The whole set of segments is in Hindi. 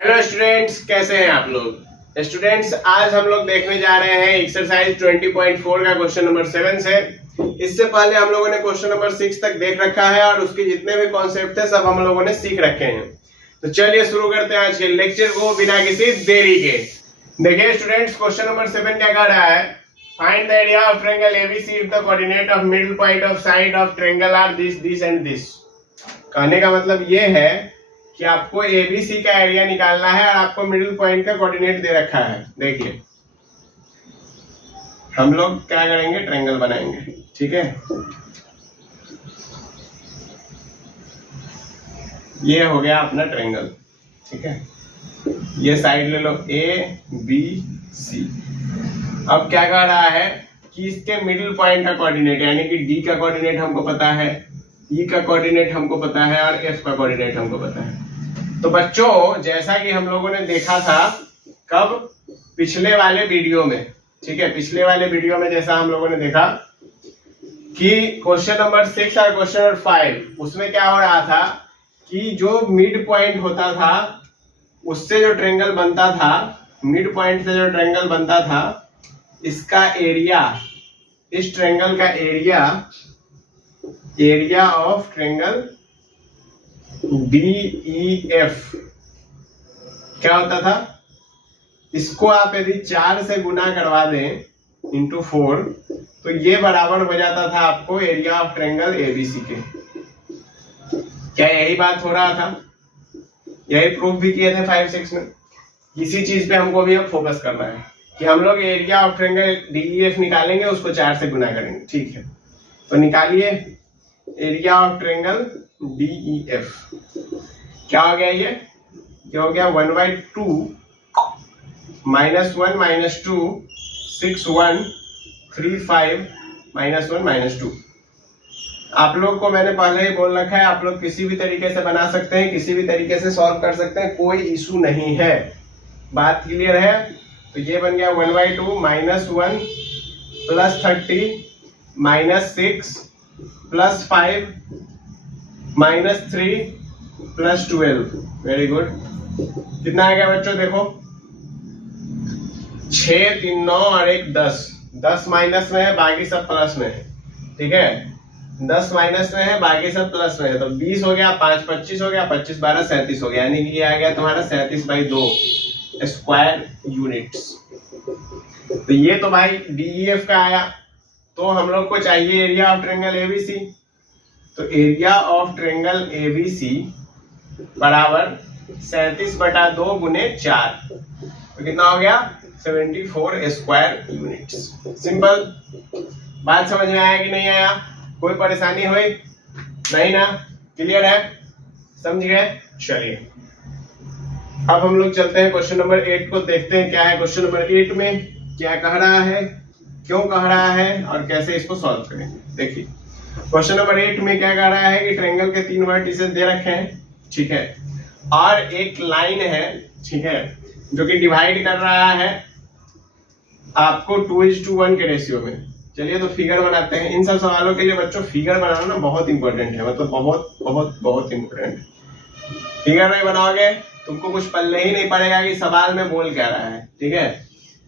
हेलो स्टूडेंट्स, कैसे हैं आप लोग। स्टूडेंट्स, आज हम लोग देखने जा रहे हैं एक्सरसाइज 20.4 का क्वेश्चन नंबर 7 से। इससे पहले हम लोगों ने क्वेश्चन नंबर 6 तक देख रखा है और उसके जितने भी कॉन्सेप्ट थे सब हम लोगों ने सीख रखे हैं। तो चलिए शुरू करते हैं आज के लेक्चर को बिना किसी देरी के। देखिए स्टूडेंट्स, क्वेश्चन नंबर 7 क्या कह रहा है, find the area of triangle ABC if the coordinate of middle point of side of triangle are this this and this. कहने का मतलब ये है कि आपको एबीसी का एरिया निकालना है और आपको मिडिल पॉइंट का कोऑर्डिनेट दे रखा है। देखिए हम लोग क्या करेंगे, ट्रायंगल बनाएंगे। ठीक है, ये हो गया अपना ट्रायंगल। ठीक है, ये साइड ले लो ए बी सी। अब क्या कह रहा है कि इसके मिडिल पॉइंट का कोऑर्डिनेट यानी कि डी का कोऑर्डिनेट हमको पता है, ई का कोऑर्डिनेट हमको पता है और एफ का कोऑर्डिनेट हमको पता है। तो बच्चों, जैसा कि हम लोगों ने देखा था कब, पिछले वाले वीडियो में। ठीक है, पिछले वाले वीडियो में जैसा हम लोगों ने देखा कि क्वेश्चन नंबर 6 और क्वेश्चन नंबर 5 उसमें क्या हो रहा था कि जो मिड पॉइंट होता था उससे जो ट्रायंगल बनता था, मिड पॉइंट से जो ट्रायंगल बनता था, इसका एरिया, इस ट्रायंगल का एरिया ऑफ ट्रायंगल DEF क्या होता था, इसको आप यदि 4 से गुना करवा दें इंटू 4 तो ये बराबर हो जाता था आपको एरिया ऑफ ट्रायंगल ABC के। क्या यही बात हो रहा था? यही प्रूफ भी किए थे 5-6 में। इसी चीज पे हमको भी अब फोकस करना है कि हम लोग एरिया ऑफ ट्रायंगल DEF निकालेंगे, उसको 4 से गुना करेंगे। ठीक है, तो निकालिए एरिया ऑफ ट्रायंगल DEF। क्या हो गया, ये हो गया 1/2 -1 -2 6 1 3 5 -1 -2। आप लोग को मैंने पहले ही बोल रखा है, आप लोग किसी भी तरीके से बना सकते हैं, किसी भी तरीके से सॉल्व कर सकते हैं, कोई इशू नहीं है। बात क्लियर है? तो ये बन गया 1/2 -1 +30 -6 +5 -3 +12। Very good. कितना आ गया बच्चों, देखो 6 3 9 और 1 10। 10 माइनस में है, बाकी सब प्लस में है। ठीक है, 10 माइनस में है, बाकी सब प्लस में है। तो 20 हो गया, 5 25 हो गया, 25 12 37 हो गया, यानी कि ये आ गया तुम्हारा 37/2 स्क्वायर यूनिट्स। तो ये तो भाई DEF का आया। तो हम लोग को चाहिए एरिया ऑफ ट्रायंगल ABC। तो एरिया ऑफ ट्रायंगल ABC बराबर 37/2 गुने 4, तो कितना हो गया 74 स्क्वायर यूनिट्स। सिंपल। बात समझ में आया कि नहीं आया? कोई परेशानी हुई नहीं ना? क्लियर है? समझ गए? चलिए अब हम लोग चलते हैं क्वेश्चन नंबर 8 को, देखते हैं क्या है क्वेश्चन नंबर 8 में, क्या कह रहा है, क्यों कह रहा है और कैसे इसको सॉल्व करें। देखिए क्वेश्चन नंबर 8 में क्या कह रहा है कि ट्रायंगल के 3 वर्टिसेस दे रखे हैं। ठीक है, और एक लाइन है, ठीक है, जो कि डिवाइड कर रहा है आपको 2:1 के रेशियो में। चलिए तो फिगर बनाते हैं। इन सब सवालों के लिए बच्चों फिगर बनाना ना बहुत इंपॉर्टेंट है, मतलब बहुत बहुत बहुत इंपॉर्टेंट है। फिगर नहीं बनाओगे तुमको कुछ पल्ले ही नहीं पड़ेगा कि सवाल में बोल क्या रहा है। ठीक है,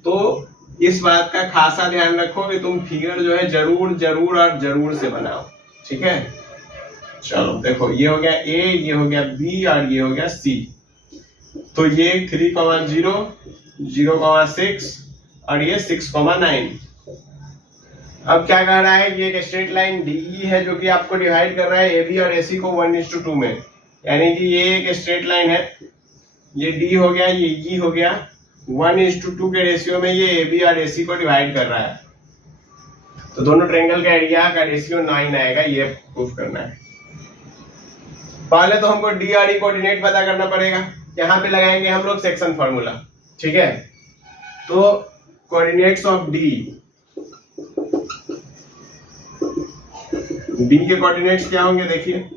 तो इस बात का खासा ध्यान रखो कि तुम फिगर जो है जरूर जरूर और जरूर से बनाओ। ठीक है, चलो देखो ये हो गया A, ये हो गया B और ये हो गया C। तो ये 3,0 0,6 और ये 6,9। अब क्या कह रहा है कि एक स्ट्रेट लाइन DE है जो कि आपको डिवाइड कर रहा है AB और AC को 1:2 में, यानी कि ये एक स्ट्रेट लाइन है। ये D हो गया, ये E हो गया, 1:2 के रेशियो में ये AB और AC को डिवाइड कर रहा है। तो दोनों ट्रायंगल का एरिया का रेशियो 9 आएगा, ये प्रूफ करना है। पहले तो हमको D और E कोऑर्डिनेट पता करना पड़ेगा। यहाँ पे लगाएंगे हम लोग सेक्शन फार्मूला। ठीक है, तो कोऑर्डिनेट्स ऑफ D के कोऑर्डिनेट्स क्या होंगे, देखिए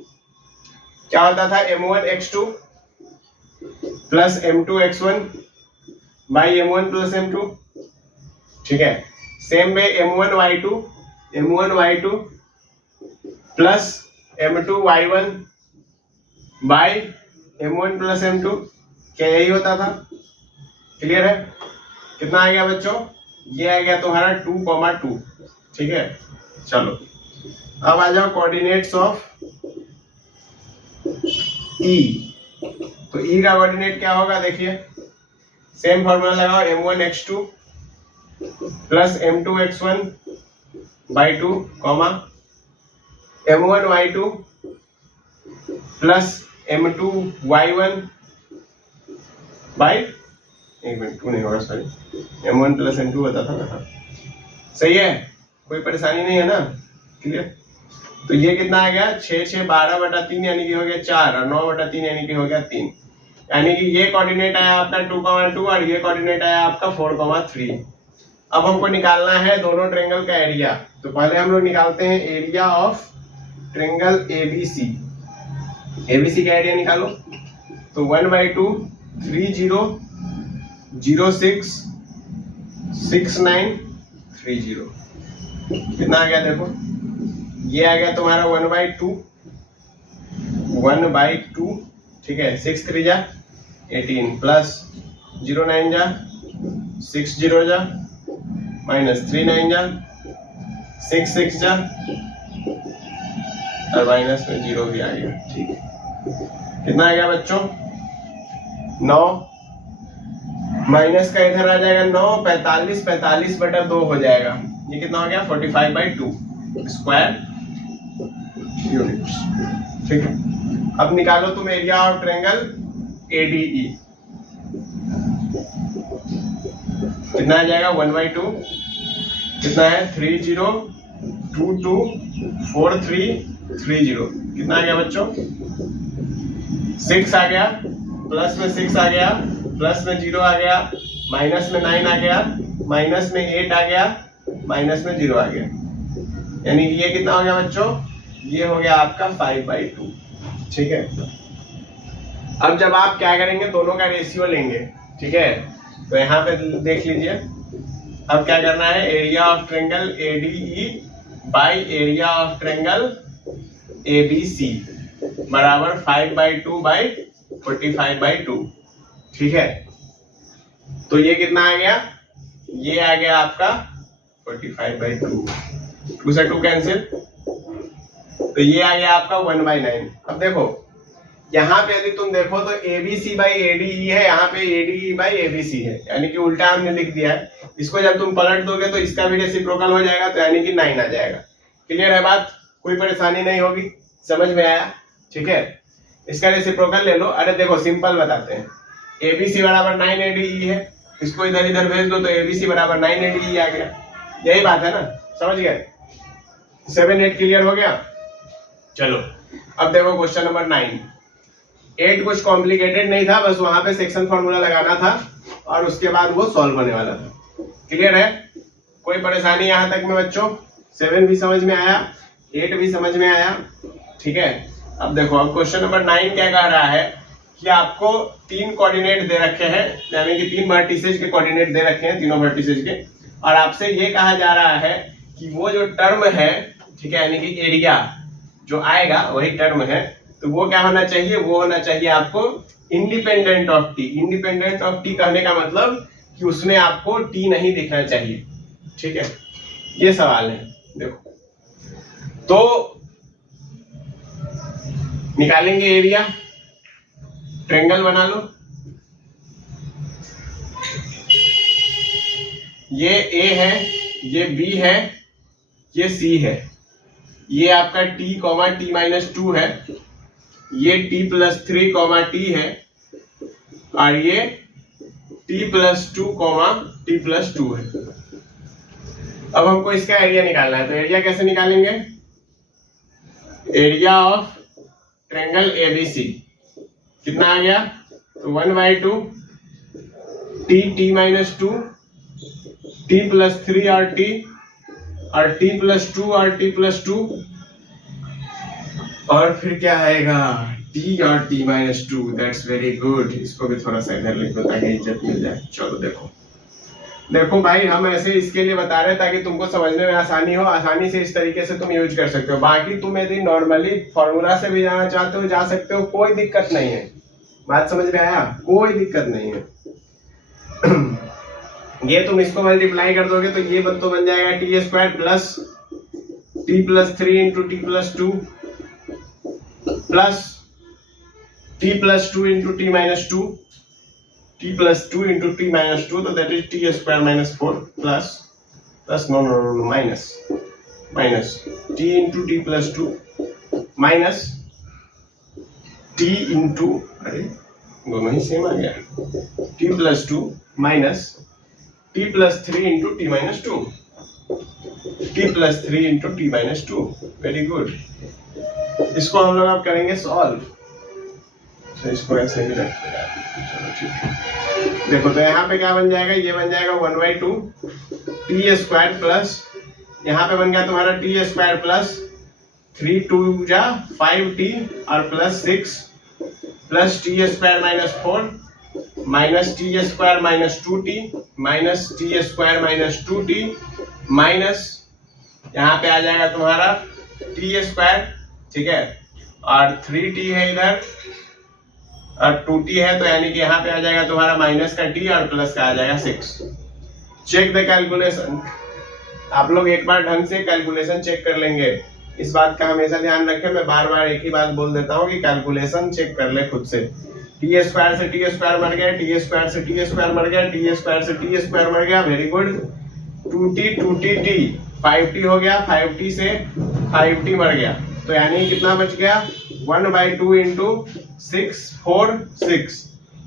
क्या होता था, M1 x2 plus M2 x1 by M1 plus M2। ठीक है, same way M1 y2 plus M2 y1 by M1 plus M2। क्या यही होता था? क्लियर है? कितना आ गया बच्चों? ये आ गया तुम्हारा 2,2। ठीक है, चलो अब आ जाओ कोऑर्डिनेट्स ऑफ ई। तो ई का कोऑर्डिनेट क्या होगा? देखिए सेम फॉर्मूला लगाओ, m1x2 plus m2x1 by 2 comma m1y2 plus m2y1 by, एक मिनट 2 नहीं होगा सॉरी, m1 प्लस m2 होता था ना। सही है, कोई परेशानी नहीं है ना? क्लियर? तो ये कितना आ गया? 6 6 12/3 यानी कि हो गया 4 और 9/3 यानी कि हो गया 3। यानी कि ये कोऑर्डिनेट आया आपका 2,2 और ये कोऑर्डिनेट आया आपका 4,3। अब हमको निकालना है दोनों ट्रायंगल का एरिया। तो पहले हम लोग निकालते हैं area of triangle ABC। ABC का एरिया निकालो। तो 1/2 30 06 69 30 कितना आ गया? देखो ये आ गया तुम्हारा 1/2 1/2। ठीक है, 6 3 जा 18 प्लस 0 9 जा 6 0 जा माइनस 3 9 जा 6 6 जा और माइनस में 0 भी आ गया। ठीक है, कितना आ गया बच्चों? 9 माइनस का इधर आ जाएगा 9 45 45/2 हो जाएगा। ये कितना हो गया? 45/2 स्क्वायर यूनिट्स। ठीक है, अब निकालो तुम एरिया ऑफ ट्रायंगल ADE। कितना आ जाएगा? 1/2 कितना है? 30 22 43 30 कितना आ गया बच्चों? 6 आ गया, प्लस में 6 आ गया, प्लस में 0 आ गया, माइनस में 9 आ गया, माइनस में 8 आ गया, माइनस में 0 आ गया। यानी कि ये कितना हो गया बच्चों? ये हो गया आपका 5/2। ठीक है, अब जब आप क्या करेंगे, दोनों का रेशियो लेंगे। ठीक है, तो यहाँ पे देख लीजिए अब क्या करना है, area of triangle ADE by area of triangle ABC बराबर 5/2 बाई 45/2। ठीक है, तो ये कितना आ गया? ये आ गया आपका 45/2, 2 से 2 कैंसिल, तो ये आ गया आपका 1/9। अब देखो यहाँ पे यदि तुम देखो तो ABC बाई ADE है, यहाँ पे ADE बाई ABC है, यानी कि उल्टा हमने लिख दिया है। इसको जब तुम पलट दोगे तो इसका भी रेसिप्रोकल हो जाएगा, तो यानी कि 9 आ जाएगा। क्लियर है बात? कोई परेशानी नहीं होगी, समझ में आया? ठीक है, इसका रेसिप्रोकल ले लो। अरे देखो सिंपल बताते हैं, ABC बराबर 9 ADE है, इसको इधर इधर भेज दो तो ABC बराबर 9 ADE आ गया। यही बात है ना, समझ गए? 7 8 क्लियर हो गया? चलो अब देखो क्वेश्चन नंबर 9। 8 कुछ कॉम्प्लिकेटेड नहीं था, बस वहां पे सेक्शन फॉर्मूला लगाना था और उसके बाद वो सॉल्व होने वाला था। क्लियर है? कोई परेशानी यहां तक में बच्चों? 7 भी समझ में आया, 8 भी समझ में आया। ठीक है, अब देखो अब क्वेश्चन नंबर 9 क्या कह रहा है कि आपको 3 कोऑर्डिनेट दे रखे हैं, यानी कि 3 वर्टिसेज के कोऑर्डिनेट दे रखे हैं, तीनों वर्टिसेज के, और आपसे ये कहा जा रहा है कि वो जो टर्म है, ठीक है, यानी कि एरिया जो आएगा वही टर्म है, तो वो क्या होना चाहिए? वो होना चाहिए आपको independent of T. Independent of T कहने का मतलब कि उसमें आपको टी नहीं दिखना चाहिए। ठीक है, ये सवाल है। देखो तो निकालेंगे एरिया, ट्रायंगल बना लो। ये A है, ये B है, ये C है, ये आपका T, T-2 है, ये T+3, T है, और ये T+2, T+2 है। अब हमको इसका एरिया निकालना है, तो एरिया कैसे निकालेंगे? एरिया ऑफ ट्रायंगल ABC कितना आ गया? तो 1/2 T-2 T+3 और T+2 और T+2 और फिर क्या आएगा? T और T-2। That's very good. इसको भी थोड़ा सा इधर लिख दो ताकि इज्जत मिल जाए। चलो देखो भाई, हम ऐसे इसके लिए बता रहे हैं ताकि तुमको समझने में आसानी हो, आसानी से इस तरीके से तुम यूज कर सकते हो। बाकी तुम यदि नॉर्मली फॉर्मूला से भी जाना चाहते हो जा सकते हो, कोई दिक्कत नहीं है। बात समझ में आया? कोई दिक्कत नहीं है। ये तुम इसको मल्टीप्लाई कर दोगे तो ये बन जाएगा t square plus t plus 3 into t plus 2 plus t plus 2 into t minus 2 t plus 2 into t minus 2, तो that is t square minus 4 plus no minus t into t plus 2 minus t into, अरे दोनों ही सेम आ गया, t plus 2 minus t plus 3 into t minus 2, t plus 3 into t minus 2। Very good. इसको हम लोग अब करेंगे सॉल्व। तो इसको ऐसे ही रखते हैं। चलो ठीक है। देखो तो यहाँ पे क्या बन जाएगा, ये बन जाएगा 1/2 टी स्क्वायर प्लस, यहाँ पे बन गया तुम्हारा टी स्क्वायर प्लस 3 2 जा 5t और plus 6 plus T square minus 4 minus T square minus 2t minus T square minus 2t minus यहाँ पे आ जाएगा तुम्हारा टी स्क्वायर, ठीक है, और 3t है इधर और 2t है, तो यानी कि यहाँ पे आ जाएगा तुम्हारा माइनस का t और प्लस का आ जाएगा 6। Check the calculation. आप लोग एक बार ढंग से कैलकुलेशन चेक कर लेंगे, इस बात का हमेशा ध्यान रखें। मैं बार बार एक ही बात बोल देता हूँ कि कैलकुलेशन चेक कर ले खुद से। टी स्क्वायर से टी स्क्वायर मर गया, टी स्क्वायर से टी स्क्वायर मर गया, टी स्क्वायर से टी स्क्वायर मर गया, very good. 2t t 5t हो गया, 5t से 5t मर गया, तो यानी कितना बच गया 1/2 इंटू 6 4 6,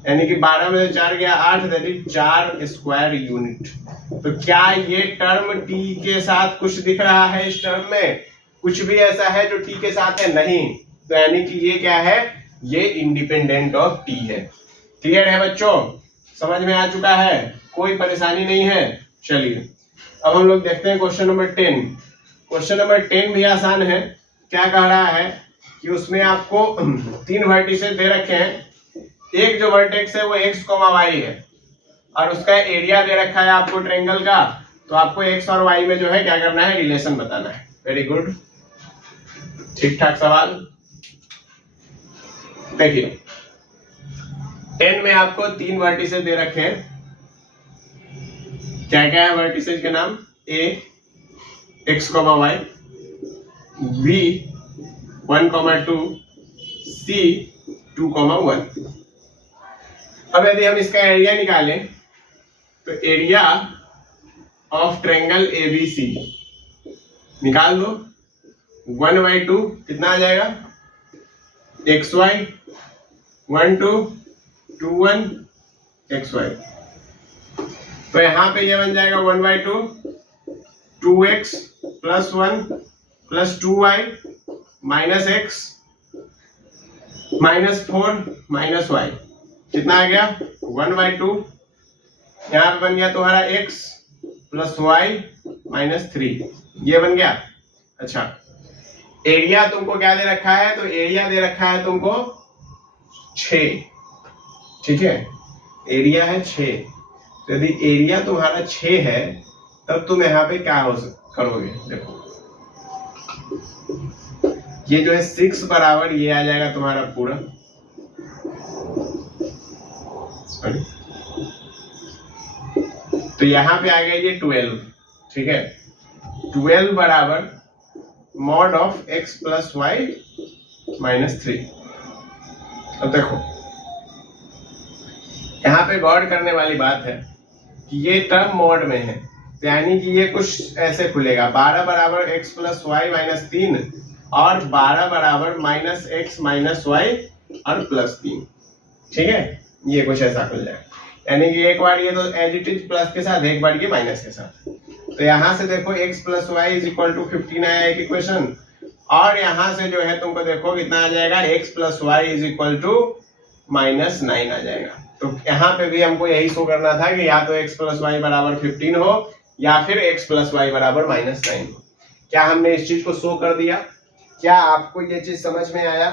यानी कि 12 में 4 गया 8, दैट इज 4 स्क्वायर यूनिट। तो क्या ये टर्म t के साथ कुछ दिख रहा है? इस टर्म में कुछ भी ऐसा है जो t के साथ है? नहीं। तो यानी कि ये क्या है, ये इंडिपेंडेंट ऑफ t है। क्लियर है बच्चों? समझ में आ चुका है? कोई परेशानी नहीं है। चलिए अब हम लोग देखते हैं क्वेश्चन नंबर 10। क्वेश्चन नंबर 10 भी आसान है। क्या कह रहा है कि उसमें आपको 3 वर्टिसेस दे रखे हैं। एक जो वर्टेक्स है वो x, y है और उसका एरिया दे रखा है आपको ट्रायंगल का, तो आपको x और y में जो है क्या करना है, रिलेशन बताना है। वेरी गुड, ठीक ठाक सवाल। देखिए 10 में आपको 3 वर्टिसेस दे रखे हैं। क्या क्या है वर्टिसेस के नाम? a x, y, b 1, 2, c 2, 1। अब यदि हम इसका एरिया निकालें तो एरिया ऑफ ट्रायंगल ABC निकाल दो। 1/2 कितना आ जाएगा, xy 1 2 2 1 xy। तो यहां पे ये बन जाएगा 1/2 2x plus 1 plus 2y minus x minus 4 minus y। कितना आ गया 1/2, यहाँ पे बन गया तुम्हारा x प्लस y माइनस 3, ये बन गया। अच्छा एरिया तुमको क्या दे रखा है, तो एरिया दे रखा है तुमको 6, ठीक है, एरिया है 6। तो यदि एरिया तुम्हारा 6 है तब तुम यहाँ पे क्या करोगे, देखो ये जो है 6 बराबर ये आ जाएगा तुम्हारा पूरा, तो यहाँ पे आ गया ये 12, ठीक है, 12 बराबर mod of x plus y minus 3। अब देखो यहाँ पे गौर करने वाली बात है कि ये टर्म मॉड में है, यानी कि ये कुछ ऐसे खुलेगा 12 बराबर x प्लस वाई माइनस 3 और 12 बराबर माइनस x माइनस वाई और प्लस 3, ठीक है, ये कुछ ऐसा खुल जाएगा। यानी कि एक बार ये तो एज इट इज प्लस के साथ, एक बार ये माइनस के साथ। तो यहाँ से देखो x plus y is equal to 15 आया एक इक्वेशन, और यहाँ से जो है तुमको देखो कितना आ जाएगा x plus y is equal to minus 9 आ जाएगा। तो यहाँ पे भी हमको यही शो करना था कि या तो x प्लस वाई बराबर 15 हो या फिर x प्लस वाई बराबर माइनस 9 हो। क्या हमने इस चीज को शो कर दिया? क्या आपको ये चीज समझ में आया?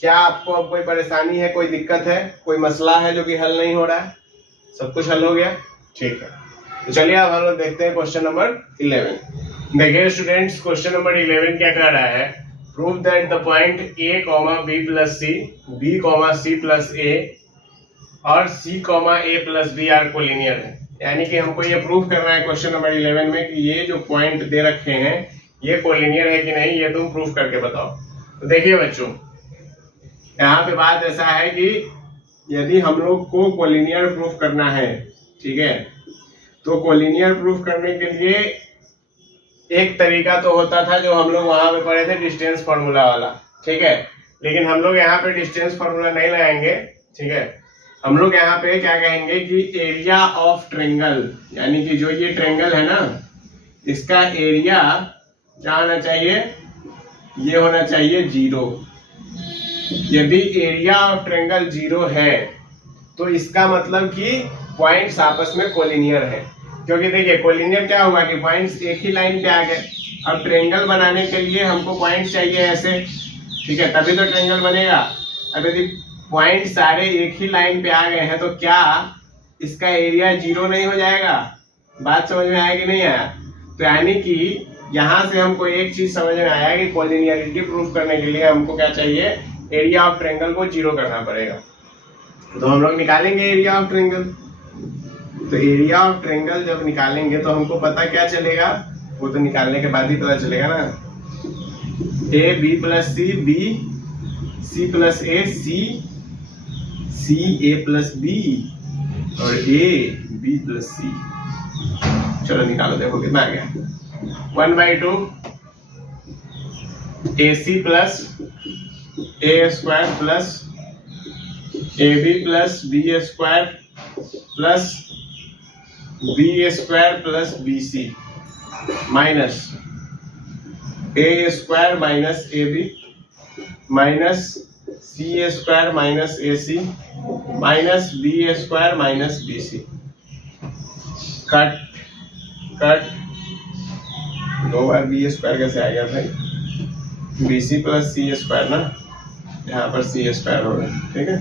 क्या आपको अब कोई परेशानी है, कोई दिक्कत है, कोई मसला है जो कि हल नहीं हो रहा है? सब कुछ हल हो गया, ठीक है। तो चलिए अब हम लोग देखते हैं क्वेश्चन नंबर 11। देखिए स्टूडेंट्स, क्वेश्चन नंबर 11 क्या कह रहा है prove that the point a, b plus c, b, c plus a और c, a plus b are collinear है। यानी कि हमको ये प्रूव करना है क्वेश्चन नंबर 11 में कि ये जो पॉइंट दे रखे हैं ये कोलिनियर है कि नहीं, ये तुम प्रूव करके बताओ। तो देखिए बच्चों, यहाँ पे बात ऐसा है कि यदि हम लोग को कोलिनियर प्रूफ करना है, ठीक है, तो कोलिनियर प्रूफ करने के लिए एक तरीका तो होता था जो हम लोग वहां पे पढ़े थे, डिस्टेंस फार्मूला वाला, ठीक है। लेकिन हम लोग यहाँ पे डिस्टेंस फार्मूला नहीं लगाएंगे, ठीक है। हम लोग यहाँ पे क्या कहेंगे कि एरिया ऑफ ट्रेंगल, यानी कि जो ये ट्रेंगल है ना, इसका एरिया क्या होना चाहिए, ये होना चाहिए 0। यदि एरिया ऑफ ट्रेंगल 0 है तो इसका मतलब कि पॉइंट्स आपस में कोलिनियर है। क्योंकि देखिए कोलिनियर क्या हुआ कि पॉइंट्स एक ही लाइन पे आ गए। अब ट्रेंगल बनाने के लिए हमको पॉइंट्स चाहिए ऐसे, ठीक है, तभी तो ट्रेंगल बनेगा। अब यदि पॉइंट सारे एक ही लाइन पे आ गए हैं तो क्या इसका एरिया 0 नहीं हो जाएगा? बात समझ में आया कि नहीं आया? तो यानी कि यहाँ से हमको एक चीज समझ में आया कि कोलिनियरिटी प्रूफ करने के लिए हमको क्या चाहिए, एरिया ऑफ ट्रेंगल को 0 करना पड़ेगा। तो हम लोग निकालेंगे एरिया ऑफ ट्रेंगल। तो एरिया ऑफ ट्रेंगल जब निकालेंगे तो हमको पता क्या चलेगा, वो तो निकालने के बाद ही पता चलेगा ना। A B plus c, b c plus a, c a plus b और ए बी प्लस सी। चलो निकालो, देखो कितना आ गया, 1/2 AC plus a square plus a B plus b square plus b square plus b c minus a square minus a b minus c square minus a c minus b square minus b c. Cut cut, 2 बार बी स्क्वायर कैसे आ गया भाई, b c plus c square ना, यहाँ पर सी स्क्वायर होगा, ठीक है।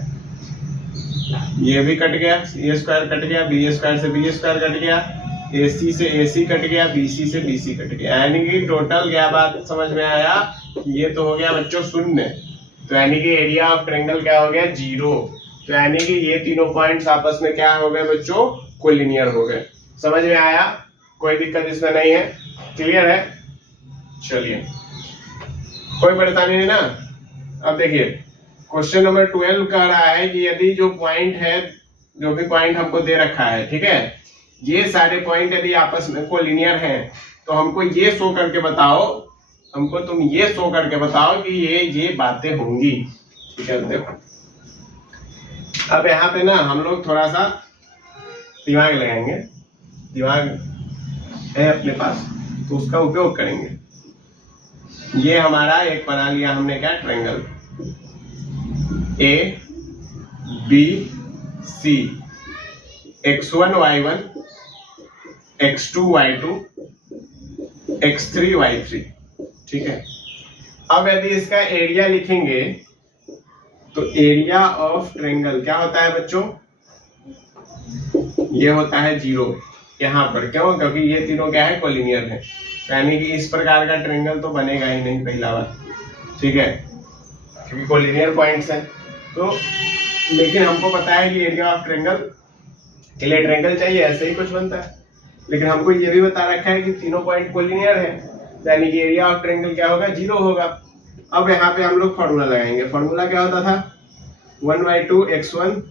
ये भी कट गया, सी स्क्वायर कट गया, बी स्क्वायर से बी स्क्वायर कट गया, ए सी से ए सी कट गया, बी सी से बी सी कट गया। यानी कि टोटल क्या बात समझ में आया, ये तो हो गया बच्चों 0। तो यानी कि एरिया ऑफ ट्रेंगल क्या हो गया, 0। तो यानी कि ये तीनों पॉइंट्स आपस में क्या हो गए बच्चों, कोलिनियर हो गए। समझ में आया? कोई दिक्कत इसमें नहीं है, क्लियर है? चलिए, कोई परेशानी नहीं ना। अब देखिए क्वेश्चन नंबर 12 कह रहा है कि यदि जो पॉइंट है, जो भी पॉइंट हमको दे रखा है, ठीक है, ये सारे पॉइंट यदि आपस में कोलिनियर हैं तो हमको ये शो करके बताओ, हमको तुम ये शो करके बताओ कि ये बातें होंगी, ठीक है। देखो अब यहाँ पे ना हम लोग थोड़ा सा दिमाग लगाएंगे, दिमाग है अपने पास तो उसका उपयोग करेंगे। ये हमारा एक बना लिया हमने क्या, triangle A B C, x1 y1 x2 y2 x3 y3, ठीक है। अब यदि इसका एरिया लिखेंगे तो एरिया ऑफ ट्रायंगल क्या होता है बच्चों, ये होता है 0 यहाँ पर। क्यों? क्योंकि ये तीनों क्या है, कोलिनियर है। यानी कि इस प्रकार का ट्रायंगल तो बनेगा ही नहीं पहला बार, ठीक है, क्योंकि कोलिनियर पॉइंट्स हैं। तो लेकिन हमको पता है कि एरिया ऑफ ट्रायंगल के लिए ट्रायंगल चाहिए, ऐसे ही कुछ बनता है। लेकिन हमको ये भी बता रखा है कि तीनों पॉइंट कोलिनियर है, यानी कि एरिया ऑफ ट्रायंगल क्या होगा, 0 होगा। अब यहाँ पे हम लोग फॉर्मूला लगाएंगे। फॉर्मूला क्या होता था, 1/2 x1,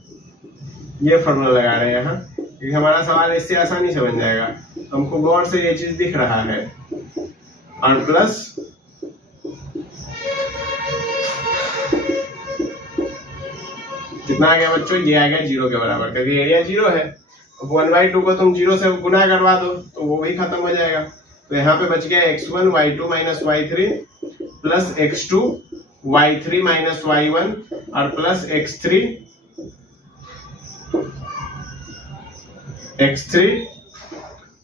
ये फॉर्मूला लगा रहे हैं यहाँ, क्योंकि हमारा सवाल इससे आसानी से बन जाएगा। हमको गौर से ये चीज दिख रहा है, और प्लस कितना आ गया बच्चों, ये आ गया 0 के बराबर, क्योंकि एरिया 0 है। अब 1/2 को तुम 0 से गुना करवा दो तो वो भी खत्म हो जाएगा। तो यहाँ पे बच गया x1 y2 minus y3 plus x2 y3 minus y1 और plus x3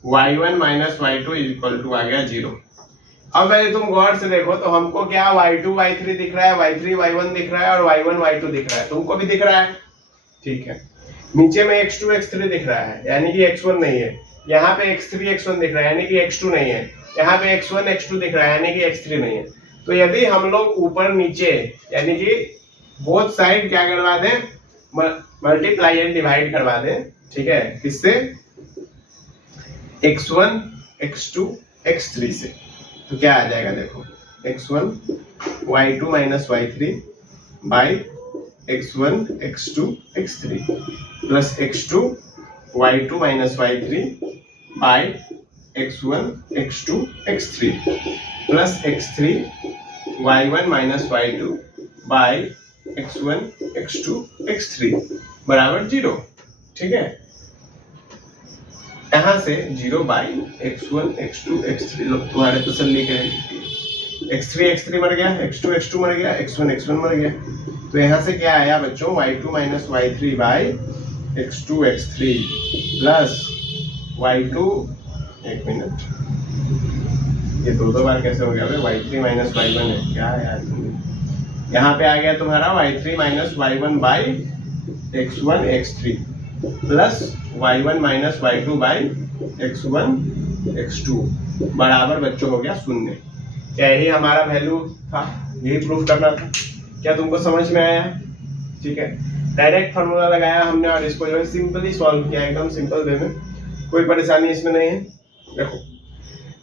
y1 minus y2 equal to आ गया 0। अब यदि तुम गौर से देखो तो हमको क्या y2 y3 दिख रहा है, y3 y1 दिख रहा है और y1 y2 दिख रहा है, तुमको भी दिख रहा है, ठीक है। नीचे में x2 x3 दिख रहा है, यानी कि x1 नहीं है। यहाँ पे x3 x1 दिख रहा है, यानी कि x2 नहीं है। यहाँ पे x1 x2 दिख रहा है, यानी कि x3 नहीं है। तो यदि हम लोग ऊपर नीचे यानी कि बोथ साइड क्या करवा दें, मल्टीप्लाई एंड डिवाइड करवा दें, ठीक है, किससे, x1 x2 x3 से, तो क्या आ जाएगा देखो, x1 y2 minus y3 by x1 x2 x3 plus x2 y2 minus y3 by x1 x2 x3 plus x3 y1 minus y2 by x1 x2 x3 बराबर 0, ठीक है। यहां से 0 बाई x1 x2 x3 तुम्हारे तसल्ली के x3 x3 मर गया, x2 x2 मर गया, x1 x1 मर गया, तो यहां से क्या आया बच्चों, y2 minus y3 by x2 x3 plus y2, एक मिनट, ये दो बार कैसे हो गया भाई, y3 माइनस y1 है, क्या है यार, यहाँ पे आ गया तुम्हारा y3 minus y1 by x1 x3 plus y1 minus y2 by x1 x2 बराबर बच्चों हो गया 0। क्या यही हमारा वैल्यू था, यही प्रूफ करना था, क्या तुमको समझ में आया, ठीक है। डायरेक्ट फार्मूला लगाया हमने और इसको जो है सिंपली सॉल्व किया, एकदम सिंपल वे में, कोई परेशानी इसमें नहीं है। देखो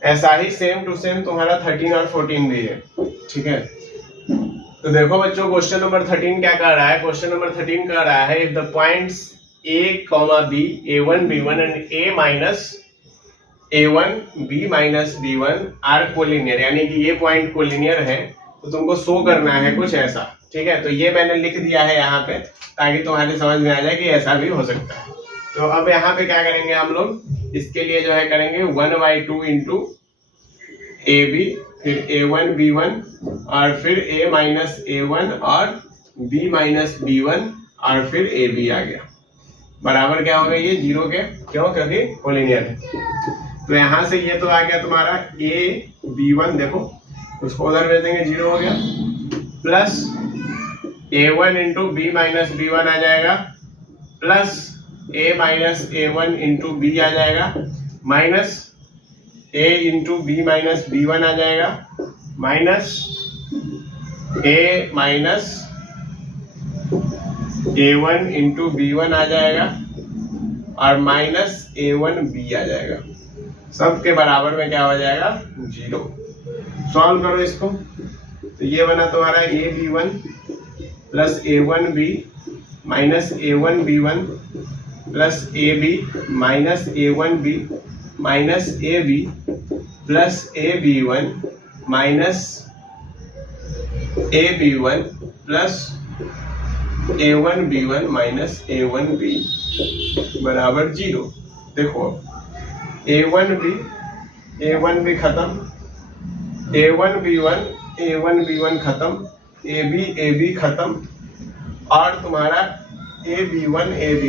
ऐसा ही सेम टू सेम तुम्हारा 13 और 14 भी है, ठीक है। तो देखो बच्चों क्वेश्चन नंबर 13 क्या कर रहा है, क्वेश्चन नंबर 13 कर रहा है, if the points a, b, a1 b1 and a minus a1 b minus b1 are collinear, यानी कि ये पॉइंट कोलिनियर है, तो तुमको शो करना है कुछ ऐसा, ठीक है। तो ये मैंने लिख दिया है यहाँ पे ताकि तुम्हारे समझ में आ जाए कि ऐसा भी हो सकता है। तो अब यहाँ पे क्या करेंगे हम लोग, इसके लिए जो है करेंगे 1/2 इंटू ए बी, फिर a1 b1 और फिर a माइनस a1 और b माइनस b1 और फिर a b आ गया, बराबर क्या हो गया ये 0 के, क्यों, क्योंकि कोलिनियर है। तो यहां से ये तो आ गया तुम्हारा a b1, देखो उसको उधर भेज देंगे, 0 हो गया, plus a1 into B minus b1 आ जाएगा, plus a minus a1 into B आ जाएगा, minus a into B minus b1 आ जाएगा, minus a minus a1 into b1 आ जाएगा और माइनस a1 b आ जाएगा, सब के बराबर में क्या हो जाएगा 0। सॉल्व करो इसको, तो ये बना तुम्हारा a b1 plus a1 b minus a1 b1 plus a b minus a1 b minus a B plus a b one minus a b one plus a one b one minus a one b बराबर 0। देखो ए वन बी खत्म, ए वन बी वन खत्म, ए बी खत्म और तुम्हारा ए बी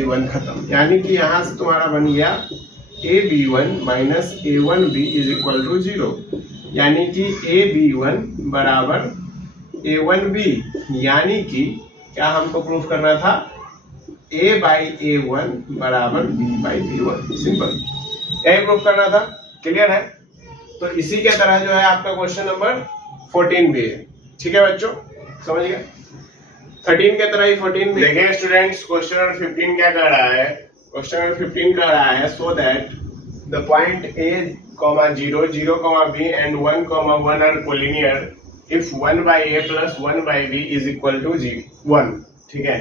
वन खत्म, यानी कि यहां से तुम्हारा बन गया a b one minus a one b is equal to 0, यानी कि ए बी वन बराबर ए वन बी, यानी कि क्या हमको प्रूफ करना था, ए बाई ए वन बराबर b by b one, simple, यही प्रूफ करना था। क्लियर है? तो इसी के तरह जो है आपका क्वेश्चन नंबर 14 भी है, ठीक है बच्चों, समझ गए। 13 के तरह ही 14 भी। देखिए स्टूडेंट्स, क्वेश्चन नंबर 15 क्या कर रहा है, क्वेश्चन नंबर 15 कर रहा है, so that the point a, 0, 0, b and 1, 1 are collinear if 1 by a plus 1 by b is equal to 1, ठीक है।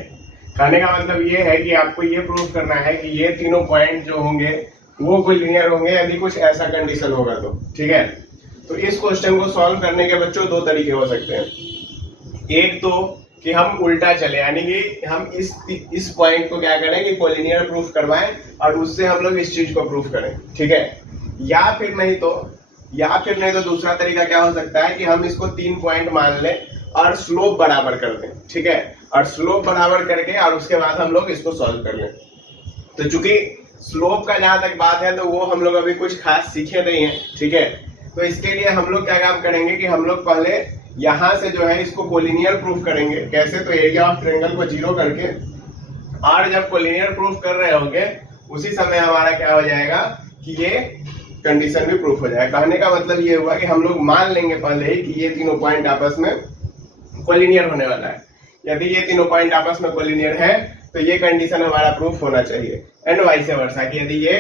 कहने का मतलब ये है कि आपको ये प्रूफ करना है कि ये तीनों पॉइंट जो होंगे वो कोलिनियर होंगे यदि कुछ ऐसा कंडीशन होगा तो, ठीक है। तो इस क्वेश्चन को सॉल्व करने के बच्चों दो तरीके हो सकते हैं, एक तो कि हम उल्टा चले, यानी कि हम इस पॉइंट को क्या करें कि कोलिनियर प्रूफ करवाएं और उससे हम लोग इस चीज को प्रूफ करें, ठीक है। या फिर नहीं तो दूसरा तरीका क्या हो सकता है कि हम इसको 3 पॉइंट मान लें और स्लोप बराबर कर दें, ठीक है, और स्लोप बराबर करके और उसके बाद हम लोग इसको सॉल्व कर लें। तो चूंकि स्लोप का जहां तक बात है तो वो हम लोग अभी कुछ खास सीखे नहीं है, ठीक है। तो इसके लिए हम लोग क्या काम करेंगे कि हम लोग पहले यहां से जो है इसको कोलिनियर प्रूफ करेंगे। कैसे? तो एरिया ऑफ ट्रायंगल को 0 करके, और जब कोलिनियर प्रूफ कर रहे होंगे उसी समय हमारा क्या हो जाएगा कि ये कंडीशन भी प्रूफ हो जाए। कहने का मतलब ये हुआ कि हम लोग मान लेंगे पहले ही कि ये तीनों पॉइंट आपस में कोलिनियर होने वाला है। यदि ये तीनों पॉइंट आपस में कोलिनियर है तो ये कंडीशन हमारा प्रूफ होना चाहिए, एंड वाइस वर्सा कि यदि ये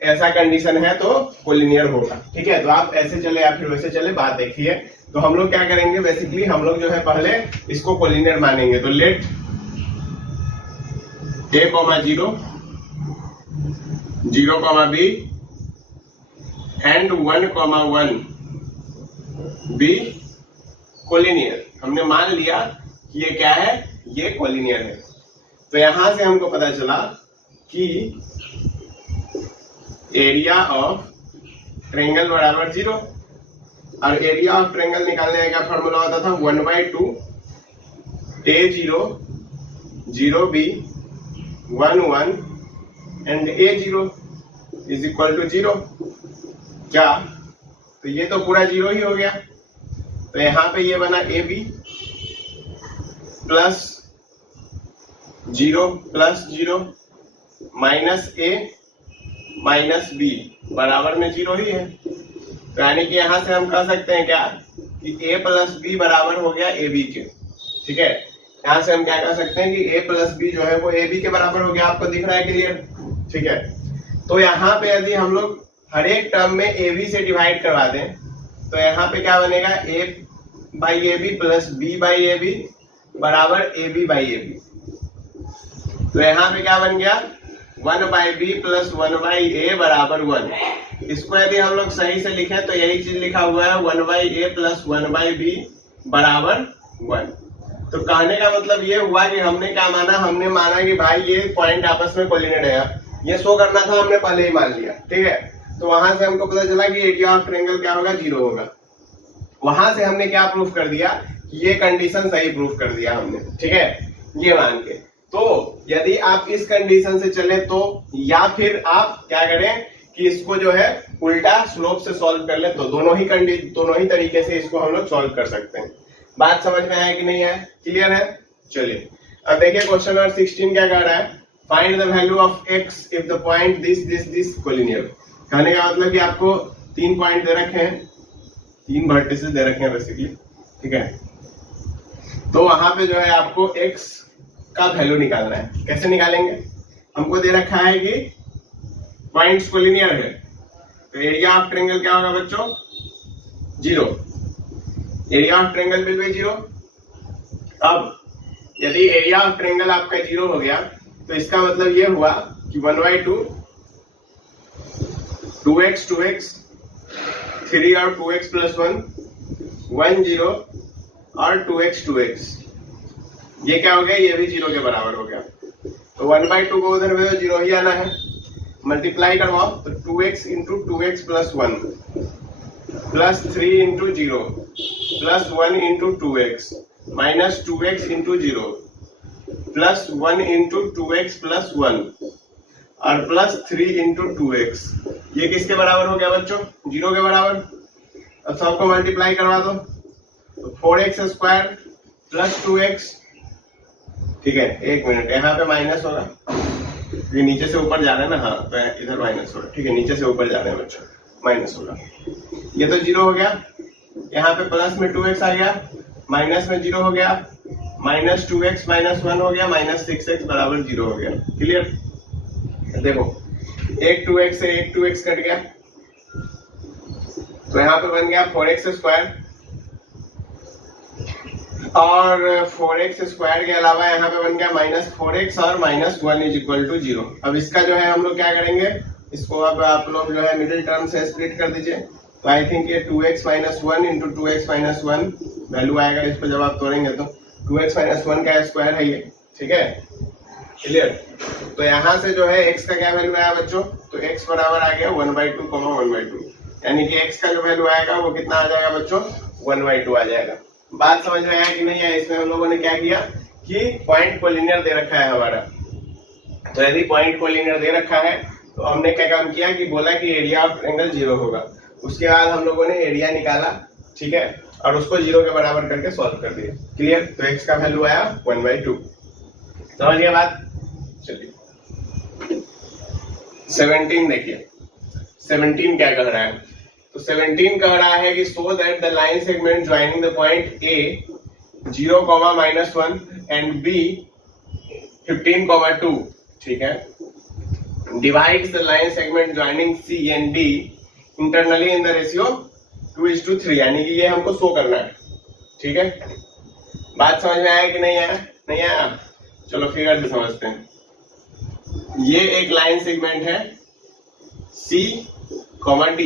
ऐसा कंडीशन है तो कोलिनियर होगा। ठीक है, तो आप ऐसे चले या फिर वैसे चले, बात देखिए। तो हम लोग क्या करेंगे, बेसिकली हम लोग जो है पहले इसको कोलिनियर मानेंगे। तो let a, 0, 0, b and 1, 1 be collinear. हमने मान लिया कि ये क्या है, ये कोलिनियर है। तो यहां से हमको पता चला कि एरिया ऑफ ट्रायंगल बराबर 0, और एरिया ऑफ ट्रायंगल निकालने का क्या फॉर्मूला होता था, 1/2 a0, 0b, 1, 1 and a0 is equal to 0। क्या? तो ये तो पूरा 0 ही हो गया। तो यहां पे ये बना ab plus 0 plus 0 minus a minus b बराबर में 0 ही है। तो यानी कि यहां से हम कह सकते हैं क्या कि a प्लस b बराबर हो गया ab के। ठीक है, यहां से हम क्या कह सकते हैं कि a प्लस b जो है वो ab के बराबर हो गया। आपको दिख रहा है क्लियर? ठीक है, तो यहाँ पे यदि हम लोग हर एक टर्म में ab से डिवाइड करवा दें तो यहाँ पे क्या बनेगा, a by A B plus b by A B बराबर ab बाई ए बी। तो यहाँ पे क्या बन गया, 1 by B plus 1 by A बराबर 1। इसको यदि हम लोग सही से लिखें तो यही चीज लिखा हुआ है, 1 by A plus 1 by B बराबर 1। तो कहने का मतलब ये हुआ कि हमने क्या माना, हमने माना कि भाई ये पॉइंट आपस में कोलिनेट है। ये शो करना था, हमने पहले ही मान लिया। ठीक है, तो वहां से हमको पता चला कि एरिया ऑफ ट्रायंगल क्या होगा, 0 होगा। वहां से हमने क्या प्रूफ कर दिया कि ये कंडीशन सही प्रूफ कर दिया हमने। ठीक है, ये मान के। तो यदि आप इस कंडीशन से चले तो, या फिर आप क्या करें कि इसको जो है उल्टा स्लोप से सॉल्व कर ले, तो दोनों ही तरीके से इसको हम लोग सॉल्व कर सकते हैं। बात समझ में आया कि नहीं है? क्लियर है? चलिए अब देखिए क्वेश्चन नंबर 16 क्या कह रहा है, find the value of x if the point this collinear. कहने का मतलब कि आपको 3 पॉइंट दे रखे हैं, 3 वर्टिसेस दे रखे हैं बेसिकली। ठीक है, तो वहां पे जो है आपको x का वैल्यू निकालना है। कैसे निकालेंगे, हमको दे रखा है कि पॉइंट्स कोलिनियर है, तो एरिया ऑफ ट्रायंगल क्या होगा बच्चों, 0। Area of triangle will be 0। अब यदि एरिया ऑफ ट्रायंगल आपका 0 हो गया तो इसका मतलब ये हुआ कि 1/2 2x 2x 3 और 2x प्लस 1 1 0 और 2x 2x, ये क्या हो गया, ये भी 0 के बराबर हो गया। तो 1/2 को उधर में 0 ही आना है, मल्टीप्लाई करवाओ। तो 2x into 2x plus 1 plus 3 into 0 plus 1 into 2x minus 2x into 0 plus 1 into 2x plus 1 और प्लस 3 इंटू 2x, ये किसके बराबर हो गया बच्चों, 0 के बराबर। अब सबको मल्टीप्लाई करवा दो, तो 4x स्क्वायर प्लस 2x। ठीक है, एक मिनट, यहाँ पे माइनस होगा, ये नीचे से ऊपर जा रहा है ना, हाँ तो इधर माइनस होगा। ठीक है, नीचे से ऊपर जा रहे हैं बच्चों, माइनस होगा। ये तो 0 हो गया, यहाँ पे प्लस में 2x आ गया, माइनस में 0 हो गया, माइनस 2x माइनस 1 हो गया, माइनस 6x बराबर 0 हो गया। क्लियर? देखो एक 2x से एक 2x कट गया, तो यहाँ पे बन गया 4x स्क्वायर, और 4x स्क्वायर के अलावा यहाँ पे बन गया माइनस 4x और माइनस 1 इज इक्वल टू 0। अब इसका जो है हम लोग क्या करेंगे, इसको अब आप लोग जो है मिडिल टर्म से स्प्लिट कर दीजिए। तो आई थिंक ये 2x minus 1 into 2x minus 1 value आएगा, इसको जब आप तोड़ेंगे तो 2x माइनस 1 का स्क्वायर है ये। ठीक है, क्लियर? तो यहाँ से जो है x का क्या वैल्यू आया बच्चों, तो x बराबर आ गया 1/2 1/2, यानी कि x का जो वैल्यू आएगा वो कितना आ जाएगा बच्चों, 1/2 आ जाएगा। बात समझ में आया कि नहीं है? इसमें हम लोगों ने क्या किया कि पॉइंट कोलिनियर दे रखा है हमारा, तो यदि पॉइंट कोलिनियर दे रखा है तो हमने क्या काम किया कि बोला कि एरिया ऑफ ट्रायंगल 0 होगा। उसके बाद हम लोगों ने एरिया निकाला, ठीक है, और उसको 0 के बराबर करके सॉल्व कर दिया। क्लियर? तो x का वैल्यू आया 1/2। समझ गया बात? चलिए 17 देखिए, 17 क्या कह रहा है? तो 17 कह रहा है कि so that the line segment joining the point A 0,-1 and B 15,2, ठीक है, divides the line segment joining C and D internally in the ratio 2:3, यानी कि ये हमको शो करना है, ठीक है। बात समझ में आया कि नहीं आया? नहीं आया? चलो फिगर से समझते हैं। ये एक लाइन सेगमेंट है C, D,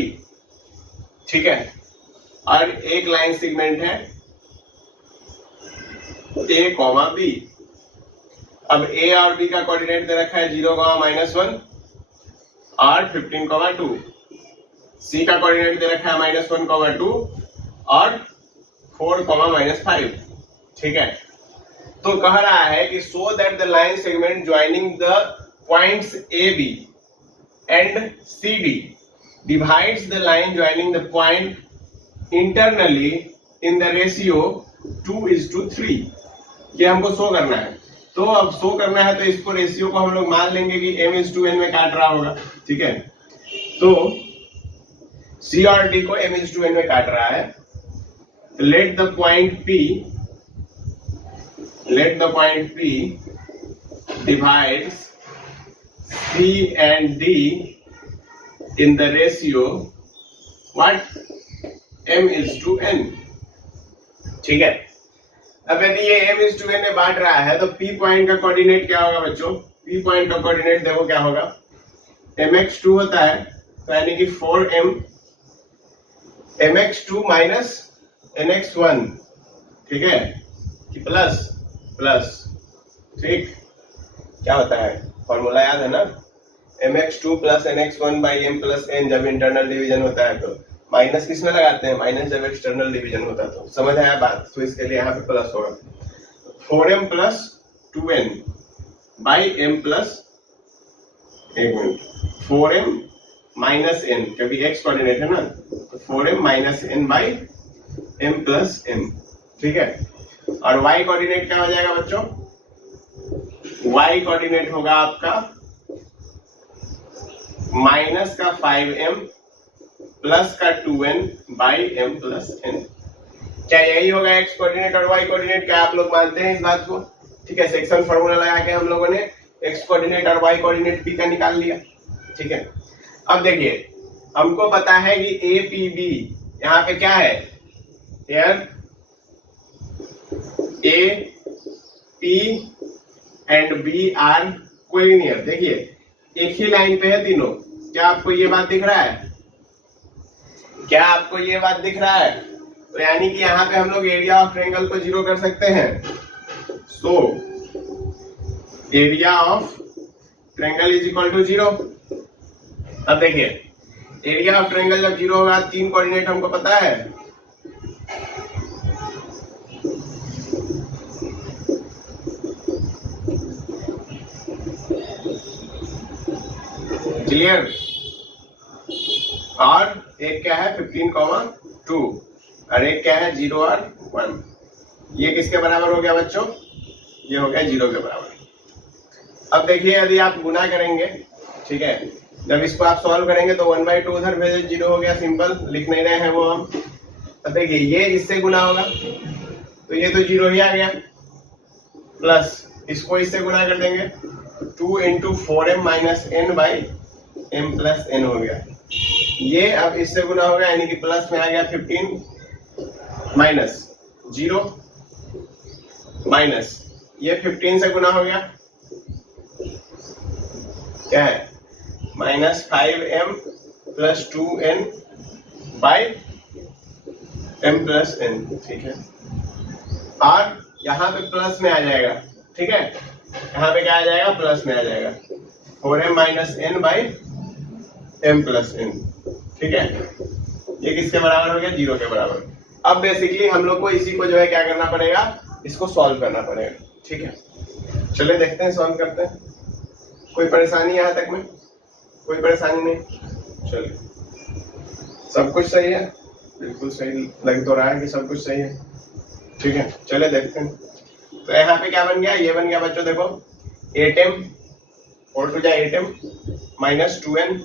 ठीक है, और एक लाइन सेगमेंट है A, B। अब A और B का कोऑर्डिनेट दे रखा है 0,-1 और 15,2। C का कोऑर्डिनेट दे रखा है -1,2 और 4,-5, ठीक है। तो कह रहा है कि so that the line segment joining the points A B and C D divides the line joining the point internally in the ratio 2:3। ये हमको शो करना है। तो अब शो करना है तो इसको रेशियो को हम लोग मान लेंगे कि m/n में काट रहा होगा, ठीक है। तो C और D को m/n में काट रहा है। Let the point P divides C and D in the ratio what? m/n, ठीक है। अब यदि ये m/n में बांट रहा है तो P पॉइंट का कोऑर्डिनेट क्या होगा बच्चों? P पॉइंट का कोऑर्डिनेट देखो क्या होगा, mx2 होता है, तो यानी कि 4m mx2 माइनस nx1, ठीक है, कि प्लस, ठीक, क्या होता है फॉर्मूला याद है ना, mx2 plus nx1 by m plus n। जब इंटरनल डिवीजन होता है तो माइनस किस में लगाते हैं? माइनस जब एक्सटर्नल डिवीजन होता है। तो समझ आया बात? तो इसके लिए यहाँ पे प्लस होगा 4m plus 2n by m plus 4m minus n, क्योंकि x कोऑर्डिनेट है ना, तो 4m minus n by m plus n, ठीक है। और y कोऑर्डिनेट क्या हो जाएगा बच्चों? y कोऑर्डिनेट होगा आपका माइनस का 5m प्लस का 2n by m plus n। क्या यही होगा x कोऑर्डिनेट और y कोऑर्डिनेट? क्या आप लोग मानते हैं इस बात को? ठीक है, सेक्शन फॉर्मूला लगा के हम लोगों ने x कोऑर्डिनेट और y कोऑर्डिनेट p का निकाल लिया, ठीक है। अब देखिए हमको पता है कि a p b यहाँ पे क्या है, यार a p and b are collinear. देखिए एक ही लाइन पे है तीनों। क्या आपको ये बात दिख रहा है? क्या आपको ये बात दिख रहा है? तो यानी कि यहाँ पे हम लोग एरिया ऑफ ट्रायंगल को 0 कर सकते हैं। So area of triangle is equal to 0। अब देखिए एरिया ऑफ ट्रायंगल जब 0 होगा, 3 कोऑर्डिनेट हमको पता है, क्लियर। और एक क्या है 15,2 और एक क्या है 0 और 1। ये किसके बराबर हो गया बच्चों? ये हो गया 0 के बराबर। अब देखिए यदि आप गुना करेंगे, ठीक है, जब इसको आप सॉल्व करेंगे तो 1/2 उधर भेजे, 0 हो गया, सिंपल, लिख नहीं रहे हैं वो हम। अब देखिए ये इससे गुना होगा तो ये तो 0 ही आ गया, प्लस इसको इससे गुना कर देंगे 2 × 4m minus n by m plus n हो गया। ये अब इससे गुना होगा यानी कि प्लस में आ गया 15 माइनस 0 माइनस ये 15 से गुना हो गया, क्या है -5m plus 2n by m plus n, ठीक है। और यहाँ पे प्लस में आ जाएगा, ठीक है, यहाँ पे क्या आ जाएगा? प्लस में आ जाएगा 4m minus n by m plus n, ठीक है। ये किसके बराबर हो गया? 0 के बराबर। अब बेसिकली हम लोग को इसी को जो है क्या करना पड़ेगा? इसको सॉल्व करना पड़ेगा, ठीक है। चलिए देखते हैं, सॉल्व करते हैं। कोई परेशानी यहाँ तक में? कोई परेशानी नहीं? चलिए सब कुछ सही है, बिल्कुल सही लग तो रहा है कि सब कुछ सही है, ठीक है। चलिए देखते हैं। तो यहाँ पे क्या बन गया? ये बन गया बच्चों, देखो 8m 4 × 8m minus 2n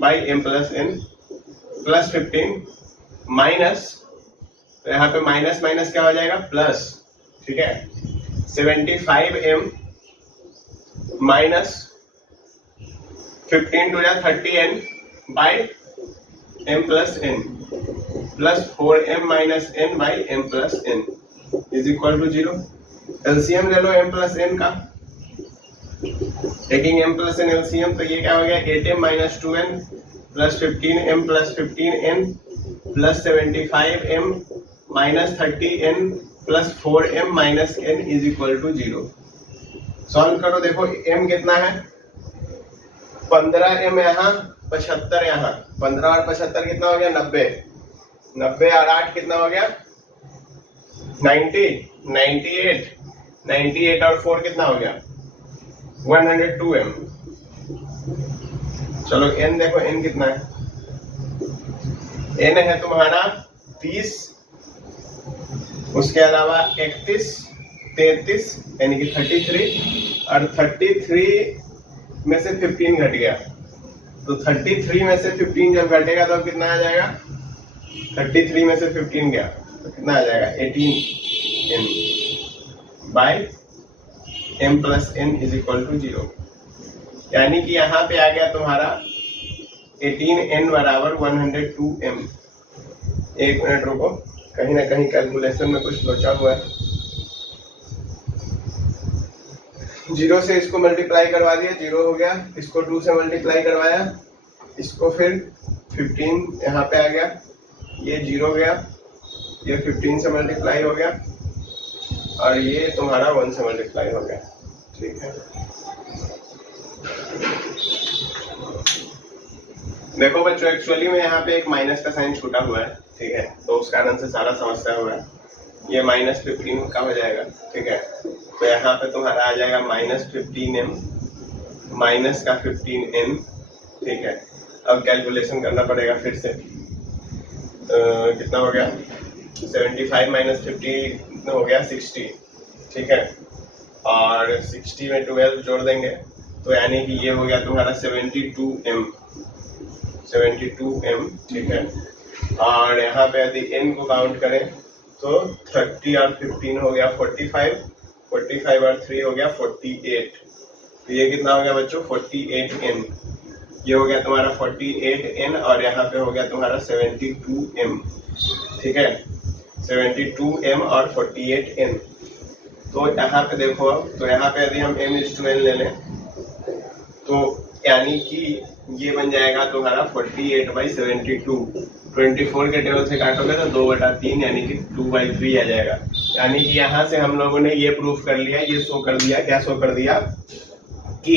by M plus N plus 15 minus, तो यहाँ पे माइनस माइनस क्या हो जाएगा प्लस, ठीक है, 75m माइनस 15 टू या 30n by m plus n plus 4m minus n by m plus n is equal to 0। LCM ले लो m प्लस n का, taking m plus n LCM, तो ये क्या हो गया 8m minus 2n plus 15m plus 15n plus 75m minus 30n plus 4m minus n is equal to 0। Solve करो, देखो m कितना है 15m यहाँ 75 यहाँ, 15 और 75 कितना हो गया 90, 90 और 8 कितना हो गया 90, 98, 98 और 4 कितना हो गया 102m। चलो n देखो n कितना है, n है तुम्हारा 30, उसके अलावा 31, 33 यानी कि 33 और 33 में से 15 घट गया, तो 33 में से 15 जब घटेगा तो कितना आ जाएगा 33 में से 15 गया तो कितना आ जाएगा 18n by m plus n is equal to 0। यानी कि यहाँ पे आ गया तुम्हारा 18n बराबर 102m। एक मिनट रुको, कहीं ना कहीं कैलकुलेशन में कुछ लोचा हुआ है। 0 से इसको मल्टीप्लाई करवा दिया, 0 हो गया, इसको 2 से मल्टीप्लाई करवाया, इसको फिर 15 यहाँ पे आ गया, ये 0 गया, ये 15 से मल्टीप्लाई हो गया और ये तुम्हारा 1 से मल्टीप्लाई हो गया, ठीक है। देखो बच्चों, एक्चुअली में यहाँ पे एक माइनस का साइन छूटा हुआ है, ठीक है, तो उस कारण से सारा समस्या हुआ है। ये माइनस 15 का हो जाएगा, ठीक है, तो यहाँ पे तुम्हारा आ जाएगा माइनस 15m माइनस का 15n, ठीक है। अब कैलकुलेशन करना पड़ेगा फिर से, कितना हो गया 75 माइनस 50 कितना हो गया 60, ठीक है, और 60 में 12 जोड़ देंगे तो यानी कि ये हो गया तुम्हारा 72m, ठीक है। और यहाँ पे यदि n को काउंट करें तो 30 और 15 हो गया 45, 45 और 3 हो गया 48, तो ये कितना हो गया बच्चों 48n, ये हो गया तुम्हारा 48n और यहाँ पे हो गया तुम्हारा 72m, ठीक है, 72m और 48n। तो यहाँ पे देखो, अब तो यहाँ पे यदि हम m/n ले लें तो यानी कि ये बन जाएगा तुम्हारा 48/72, 24 के टेबल से काटोगे तो 2/3 यानी कि 2/3 आ जाएगा। यानी कि यहाँ से हम लोगों ने ये प्रूफ कर लिया, ये शो कर दिया, क्या शो कर दिया कि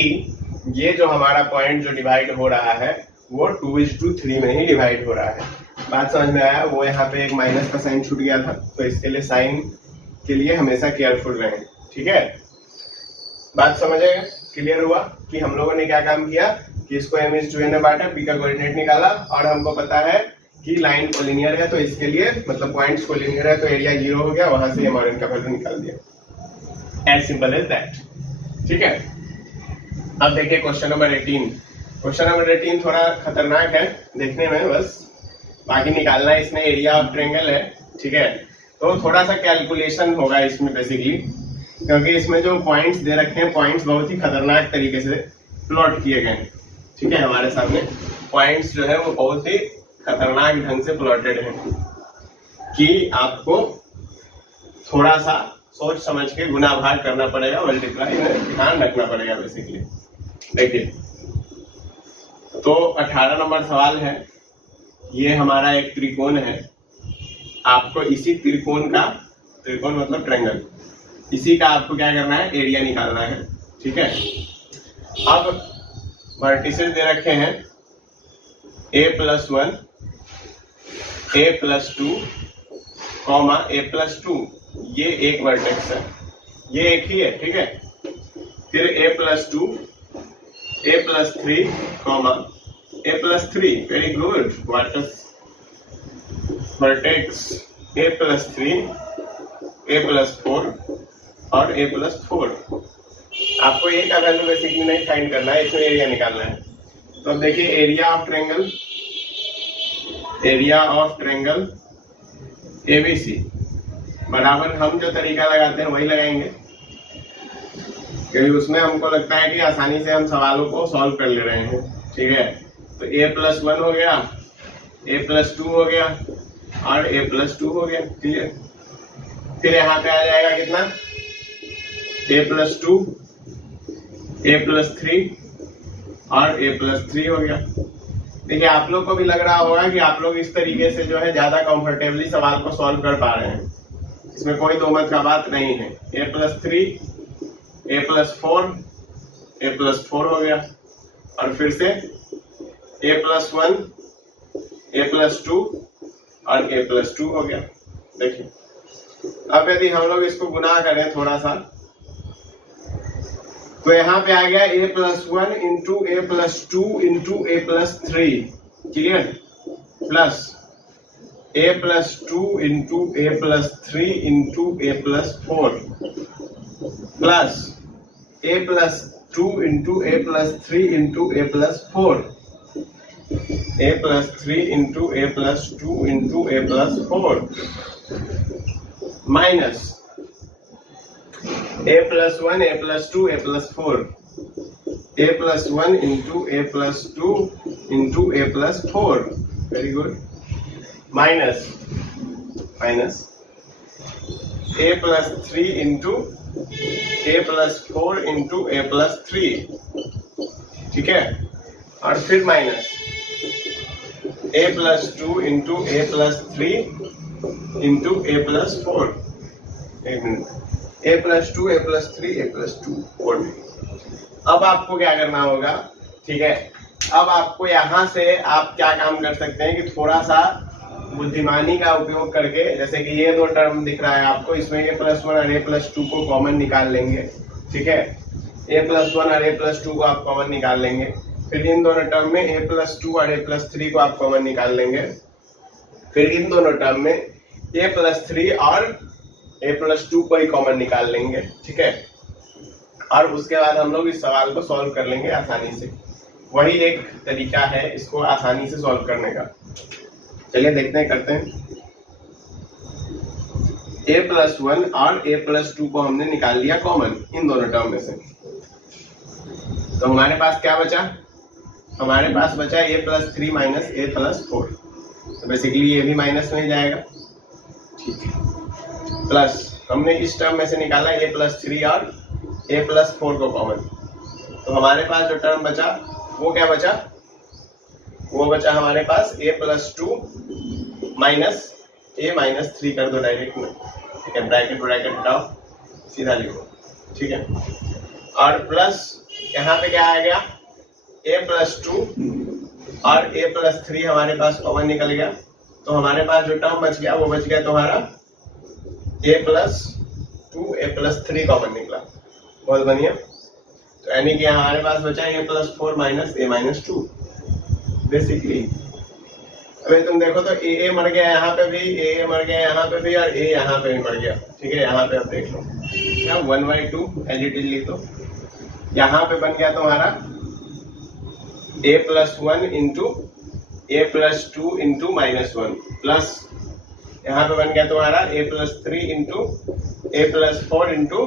ये जो हमारा पॉइंट जो डिवाइड हो रहा है वो 2:3 में ही डिवाइड हो रहा है। बात समझ में आया? वो यहाँ पे एक माइनस का साइन छूट गया था, तो इसके लिए साइन के लिए हमेशा केयरफुल रहें, ठीक है। बात समझ आएगा? क्लियर हुआ कि हम लोगों ने क्या काम किया कि इसको m/n में बांटा, p का कोऑर्डिनेट निकाला और हमको पता है कि लाइन कोलिनियर है, तो इसके लिए मतलब पॉइंट्स कोलिनियर है तो एरिया 0 हो गया, वहां से m और n का वैल्यू निकाल दिया, एज सिंपल एज दैट, ठीक है। अब देखिए क्वेश्चन नंबर 18। क्वेश्चन नंबर 18 थोड़ा खतरनाक है देखने में, बस बाकी निकालना इसमें एरिया ऑफ ट्रायंगल है, ठीक है। तो थोड़ा सा कैलकुलेशन होगा इसमें बेसिकली, क्योंकि इसमें जो पॉइंट्स दे रखे हैं, पॉइंट्स बहुत ही खतरनाक तरीके से प्लॉट किए गए हैं, ठीक है। हमारे सामने पॉइंट्स जो है वो बहुत ही खतरनाक ढंग से प्लॉटेड हैं कि आपको थोड़ा सा सोच समझ के गुना भाग करना पड़ेगा, मल्टीप्लाई में ध्यान रखना पड़ेगा बेसिकली। देखिए, तो 18 नंबर सवाल है, ये हमारा एक त्रिकोण है, आपको इसी त्रिकोण का, त्रिकोण मतलब ट्रायंगल, इसी का आपको क्या करना है एरिया निकालना है, ठीक है। अब वर्टिसेस दे रखे हैं a+1, a+2, a+2, ये एक वर्टेक्स है, ये एक ही है, ठीक है। फिर a+2, a+3, a+3, very good, vertex a+3, a+4 और a+4। आपको ए का वैल्यू बेसिकली नहीं फाइंड करना है, इसमें एरिया निकालना है। तो अब देखिए एरिया ऑफ ट्रायंगल एबीसी बराबर हम जो तरीका लगाते हैं वही लगाएंगे, क्योंकि उसमें हमको लगता है कि आसानी से हम सवालों को सॉल्व कर ले रहे हैं। ठीक है, तो a+1 हो गया, a+2 हो गया और a+2 हो गया। क्लियर। फिर यहाँ पे आ जाएगा कितना, a+2, a+3 और a+3 हो गया। देखिए आप लोग को भी लग रहा होगा कि आप लोग इस तरीके से जो है ज्यादा कंफर्टेबली सवाल को सॉल्व कर पा रहे हैं, इसमें कोई दो मत का बात नहीं है। a+3, a+4, a+4 हो गया और फिर से a+1, a+2 और a+2 हो गया। देखिए अब यदि हम लोग इसको गुना करें थोड़ा सा, तो यहाँ पे आ गया a+1 into a+2 into a+3, clear, plus a+2 into a+3 into a+4 plus a+2 into a+3 into a+4, a+3 into a+2 into a+4 minus a+1 a+2 a+4, a+1 into a+2 into a+4, very good, minus a+3 into a+4 into a+3, ठीक है, और फिर minus a+2 into a+3 into a+4, एक मिनट, a+2 a+3 a+2 और अब आपको क्या करना होगा, ठीक है, अब आपको यहाँ से आप क्या काम कर सकते हैं कि थोड़ा सा बुद्धिमानी का उपयोग करके, जैसे कि ये दो टर्म दिख रहा है आपको, इसमें a+1 और a+2 को कॉमन निकाल लेंगे। ठीक है, a+1 और a+2 को आप कॉमन निकाल लेंगे, फिर इन दोनों टर्म में a+2 और a+3 को आप कॉमन निकाल लेंगे, फिर इन दोनों टर्म में a+3 और a+2 को ही कॉमन निकाल लेंगे। ठीक है, और उसके बाद हम लोग इस सवाल को सॉल्व कर लेंगे आसानी से। वही एक तरीका है इसको आसानी से सॉल्व करने का। चलिए देखते हैं, करते हैं। a+1 और a+2 को हमने निकाल लिया कॉमन इन दोनों टर्म में से, तो हमारे पास क्या बचा, हमारे पास बचा a+3 माइनस a+4, तो बेसिकली ये भी माइनस में ही जाएगा। ठीक है, प्लस हमने इस टर्म में से निकाला a+3 और a+4 को कॉमन, तो हमारे पास जो टर्म बचा वो क्या बचा, वो बचा हमारे पास a+2 माइनस a-3 कर दो डायरेक्ट में। ठीक है, ब्रैकेट हटाओ, सीधा लिखो। ठीक है, और प्लस यहाँ पे क्या आ गया, a+2 और a+3 हमारे पास कॉमन निकल गया, तो हमारे पास जो टर्म बच गया वो बच गया तुम्हारा a+2 a+3 कॉमन निकला। बहुत बढ़िया, तो यानी कि हमारे पास बचा a+4 माइनस a-2 बेसिकली। अभी तुम देखो तो a मर गया यहाँ पे भी, a मर गया यहाँ पे भी, और a यहाँ पे भी मर गया। ठीक है, यहाँ पे अब देख लो क्या 1/2 एज इट इज लिख दो। यहाँ पे बन गया तुम्हारा a+1 into a+2 into -1 plus यहाँ पे बन गया तुम्हारा a+3 into a+4 into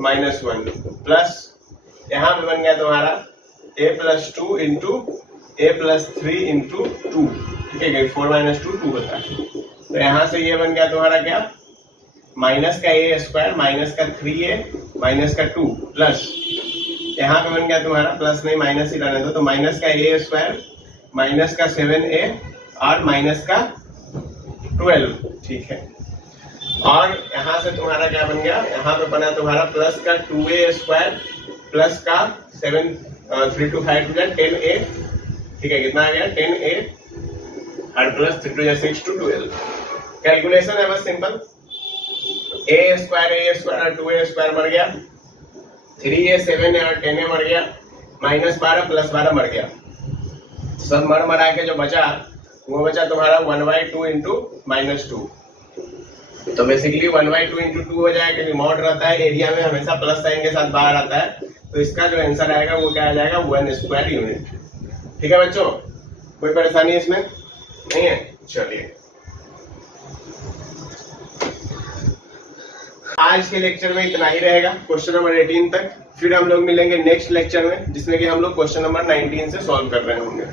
-1 plus यहाँ पे बन गया तुम्हारा a+2 इंटू a+3 इंटू 2। ठीक है, 4 - 2 2 होता है, तो यहाँ से ये बन गया तुम्हारा क्या, माइनस का a² माइनस का 3a माइनस का 2 प्लस यहाँ पे बन गया तुम्हारा, प्लस नहीं माइनस ही रहने दो, तो माइनस का a² माइनस का 7a और माइनस का 12। ठीक है, और यहाँ से तुम्हारा क्या बन गया, यहाँ पे बना तुम्हारा प्लस का 2a² प्लस का 7 3 2 5 10a। ठीक है, कितना आ गया 10a और प्लस 3 2 6 2 12। कैलकुलेशन है बस सिंपल, a² और 2a² मर गया, 3a 7a और 10a मर गया, -12 + 12 मर गया, सब मरा के जो बचा वो बचा तुम्हारा 1/2 इंटू -2। तो बेसिकली 1/2 इंटू 2 हो जाएगा, क्योंकि मॉड रहता है एरिया में हमेशा प्लस साइन के साथ बाहर आता है, तो इसका जो आंसर आएगा वो क्या आ जाएगा 1² यूनिट। ठीक है बच्चों, कोई परेशानी इसमें नहीं है। चलिए आज के लेक्चर में इतना ही रहेगा, क्वेश्चन नंबर 18 तक। फिर हम लोग मिलेंगे नेक्स्ट लेक्चर में, जिसमें कि हम लोग क्वेश्चन नंबर 19 से सॉल्व कर रहे होंगे।